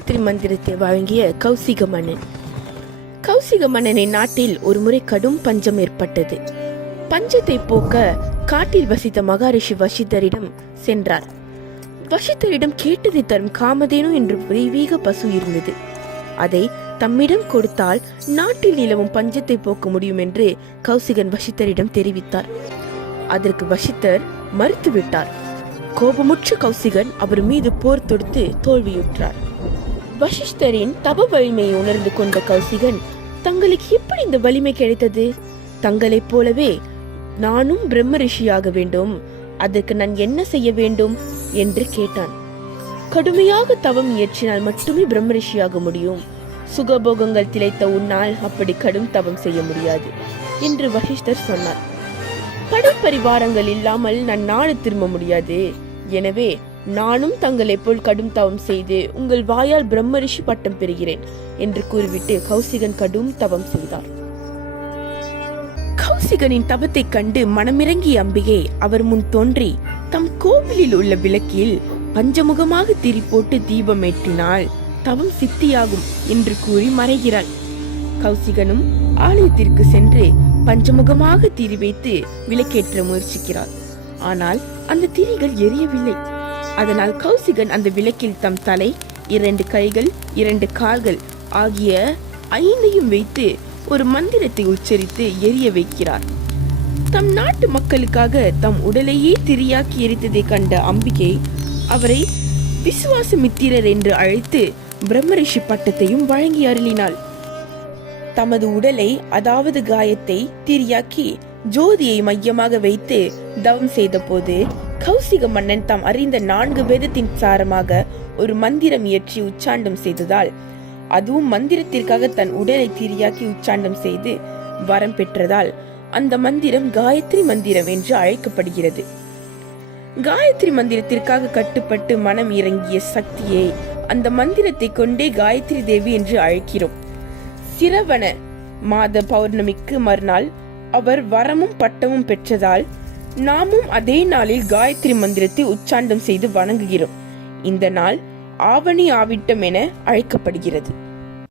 காயத்ரி மந்திரத்தை வழங்கிய கௌசிக மன்னன். கௌசிக மன்னனின் நாட்டில் ஒரு முறை கடும் பஞ்சம் ஏற்பட்டது. பஞ்சத்தை போக்க காட்டில் வசித்த மகாரிஷி வசித்தரிடம் சென்றார். வசித்தரிடம் கேட்டதை தரும் காமதேனு என்று தெய்வீக பசு இருந்தது. அதை தம்மிடம் கொடுத்தால் நாட்டில் நிலவும் பஞ்சத்தை போக்க முடியும் என்று கௌசிகன் வசித்தரிடம் தெரிவித்தார். அதற்கு வசித்தர் மறுத்துவிட்டார். கோபமுற்ற கௌசிகன் அவர் மீது போர் தொடுத்து தோல்வியுற்றார். வசிஷ்டரின் தப வலிமையை உணர்ந்து கொண்ட கௌசிகன், தங்களுக்கு எப்படி இந்த வலிமை கிடைத்தது? தங்களைப் போலவே நானும் பிரம்ம ரிஷியாக வேண்டும், அதற்கு நான் என்ன செய்ய வேண்டும் என்று கேட்டான். கடுமையாக தவம் இயற்றினால் மட்டுமே பிரம்ம ரிஷியாக முடியும். சுகபோகங்கள் திளைத்த உன்னால் அப்படி கடும் தவம் செய்ய முடியாது என்று வசிஷ்டர் சொன்னார். படைப்பரிவாரங்கள் இல்லாமல் நான் நாடு திரும்ப முடியாது. எனவே நானும் தங்களை போல் கடும் தவம் செய்து உங்கள் வாயால் பிரம்ம ரிஷி பட்டம் பெறுகிறேன் என்று கூறிவிட்டு கௌசிகன் கடும் தவம் செய்தார். கௌசிகனின் தவத்தை கண்டு மனமிறங்கிய அம்பிகை அவர் முன் தோன்றி தம் கோவிலில் உள்ள விளக்கில் பஞ்சமுகமாக திரி போட்டு தீபம் ஏற்றினால் தவம் சித்தியாகும் என்று கூறி மறைகிறாள். கௌசிகனும் ஆலயத்திற்கு சென்று பஞ்சமுகமாக திரி வைத்து விளக்கேற்ற முயற்சிக்கிறார். ஆனால் அந்த திரிகள் எரியவில்லை. அதனால் கௌசிகன் அந்த விளக்கில் தம் தலை, 2 கைகள், 2 கால்கள் ஆகிய 5ஐயும் வைத்து ஒரு மந்திரத்தை உச்சரித்து எரிய வைக்கிறார். தம் நாட்டு மக்களுக்காக தம் உடலையே திரியாக்கி எரித்ததை கண்ட அம்பிகை அவரை விசுவாசமித்திரர் என்று அழைத்து பிரம்மரிஷி பட்டத்தையும் வழங்கி அருளினாள். தமது உடலை, அதாவது காயத்தை திரியாக்கி ஜோதியை மையமாக வைத்து தவம் செய்த போது கௌசிக மன்னன் தாம் அறிந்த 4 வேதத்தின் சாரமாக ஒரு மந்திரம் இயற்றி உச்சாண்டம் செய்ததால், அதுவும் மந்திரத்திற்காக தன் உடலை திரியாக்கி உச்சாண்டம் செய்து வரம் பெற்றதால் அந்த மந்திரம் காயத்ரி மந்திரம் என்று அழைக்கப்படுகிறது. காயத்ரி மந்திரத்திற்காக கட்டுப்பட்டு மனம் இறங்கிய சக்தியை அந்த மந்திரத்தை கொண்டே காயத்ரி தேவி என்று அழைக்கிறோம். சிரவண மாத பௌர்ணமிக்கு மறுநாள் அவர் வரமும் பட்டமும் பெற்றதால் நாமும் அதே நாளில் காயத்ரி மந்திரத்தை உச்சாண்டம் செய்து வணங்குகிறோம். இந்த நாள் ஆவணி ஆவிட்டம் என அழைக்கப்படுகிறது.